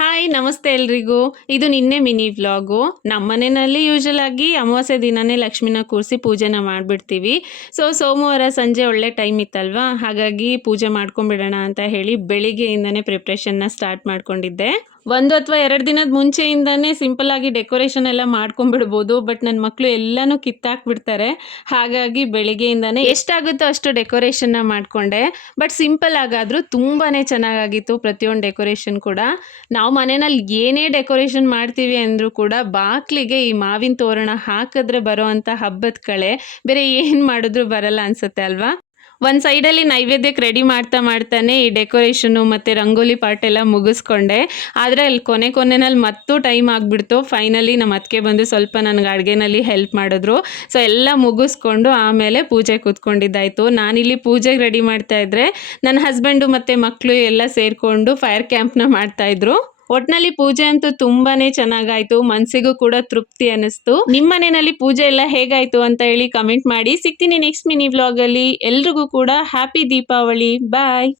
Hi ನಮಸ್ತೆ ಎಲ್ರಿಗೂ. ಇದು ನಿನ್ನೆ ಮಿನಿ ವ್ಲಾಗು. ನಮ್ಮ ಮನೆಯಲ್ಲಿ ಯೂಶಲ್ ಆಗಿ ಅಮಾವಾಸ್ಯೆ ದಿನನೇ ಲಕ್ಷ್ಮಿನ ಕೂರಿಸಿ ಪೂಜೆನ ಮಾಡಿಬಿಡ್ತೀವಿ. ಸೋಮವಾರ ಸಂಜೆ ಒಳ್ಳೆ ಟೈಮ್ ಇತ್ತಲ್ವಾ, ಹಾಗಾಗಿ ಪೂಜೆ ಮಾಡ್ಕೊಂಬಿಡೋಣ ಅಂತ ಹೇಳಿ ಬೆಳಿಗ್ಗೆಯಿಂದನೇ ಪ್ರಿಪ್ರೇಷನ್ನ ಸ್ಟಾರ್ಟ್ ಮಾಡ್ಕೊಂಡಿದ್ದೆ. 1 ಅಥವಾ 2 ದಿನದ ಮುಂಚೆಯಿಂದನೇ ಸಿಂಪಲ್ ಆಗಿ ಡೆಕೋರೇಷನ್ ಎಲ್ಲ ಮಾಡ್ಕೊಂಡ್ಬಿಡ್ಬೋದು. ಬಟ್ ನನ್ನ ಮಕ್ಕಳು ಎಲ್ಲನೂ ಕಿತ್ತಾಕ್ಬಿಡ್ತಾರೆ. ಹಾಗಾಗಿ ಬೆಳಿಗ್ಗೆಯಿಂದನೇ ಎಷ್ಟಾಗುತ್ತೋ ಅಷ್ಟು ಡೆಕೋರೇಷನ್ನ ಮಾಡಿಕೊಂಡೆ. ಬಟ್ ಸಿಂಪಲ್ ಆಗಾದರೂ ತುಂಬಾ ಚೆನ್ನಾಗಾಗಿತ್ತು ಪ್ರತಿಯೊಂದು ಡೆಕೋರೇಷನ್ ಕೂಡ. ನಾವು ಮನೆಯಲ್ಲಿ ಏನೇ ಡೆಕೋರೇಷನ್ ಮಾಡ್ತೀವಿ ಅಂದರೂ ಕೂಡ ಬಾಗಿಲಿಗೆ ಈ ಮಾವಿನ ತೋರಣ ಹಾಕಿದ್ರೆ ಬರೋ ಅಂಥ ಹಬ್ಬದ ಕಳೆ ಬೇರೆ ಏನು ಮಾಡಿದ್ರೂ ಬರಲ್ಲ ಅನಿಸುತ್ತೆ ಅಲ್ವಾ. ಒಂದು ಸೈಡಲ್ಲಿ ನೈವೇದ್ಯಕ್ಕೆ ರೆಡಿ ಮಾಡ್ತಾನೆ ಈ ಡೆಕೋರೇಷನ್ನು ಮತ್ತು ರಂಗೋಲಿ ಪಾರ್ಟ್ ಎಲ್ಲ ಮುಗಿಸ್ಕೊಂಡೆ. ಆದರೆ ಅಲ್ಲಿ ಕೊನೆಯಲ್ಲಿ ಮತ್ತೂ ಟೈಮ್ ಆಗಿಬಿಡ್ತು. ಫೈನಲಿ ನಮ್ಮ ಅತ್ತಿಗೆ ಬಂದು ಸ್ವಲ್ಪ ನನಗೆ ಅಡುಗೆನಲ್ಲಿ ಹೆಲ್ಪ್ ಮಾಡಿದ್ರು. ಸೊ ಎಲ್ಲ ಮುಗಿಸ್ಕೊಂಡು ಆಮೇಲೆ ಪೂಜೆ ಕೂತ್ಕೊಂಡಿದ್ದಾಯಿತು. ನಾನಿಲ್ಲಿ ಪೂಜೆಗೆ ರೆಡಿ ಮಾಡ್ತಾಯಿದ್ರೆ ನನ್ನ ಹಸ್ಬೆಂಡು ಮತ್ತು ಮಕ್ಕಳು ಎಲ್ಲ ಸೇರಿಕೊಂಡು ಫೈರ್ ಕ್ಯಾಂಪ್ನ ಮಾಡ್ತಾಯಿದ್ರು. ಒಟ್ನಲ್ಲಿ ಪೂಜೆ ಅಂತೂ ತುಂಬಾನೇ ಚೆನ್ನಾಗಾಯ್ತು. ಮನಸ್ಸಿಗೂ ಕೂಡ ತೃಪ್ತಿ ಅನ್ನಿಸ್ತು. ನಿಮ್ಮ ಮನೆಯಲ್ಲಿ ಪೂಜೆ ಎಲ್ಲ ಹೇಗಾಯ್ತು ಅಂತ ಹೇಳಿ ಕಮೆಂಟ್ ಮಾಡಿ. ಸಿಗ್ತೀನಿ ನೆಕ್ಸ್ಟ್ ಮಿನಿ ವ್ಲಾಗಲ್ಲಿ. ಎಲ್ರಿಗೂ ಕೂಡ ಹ್ಯಾಪಿ ದೀಪಾವಳಿ. ಬಾಯ್.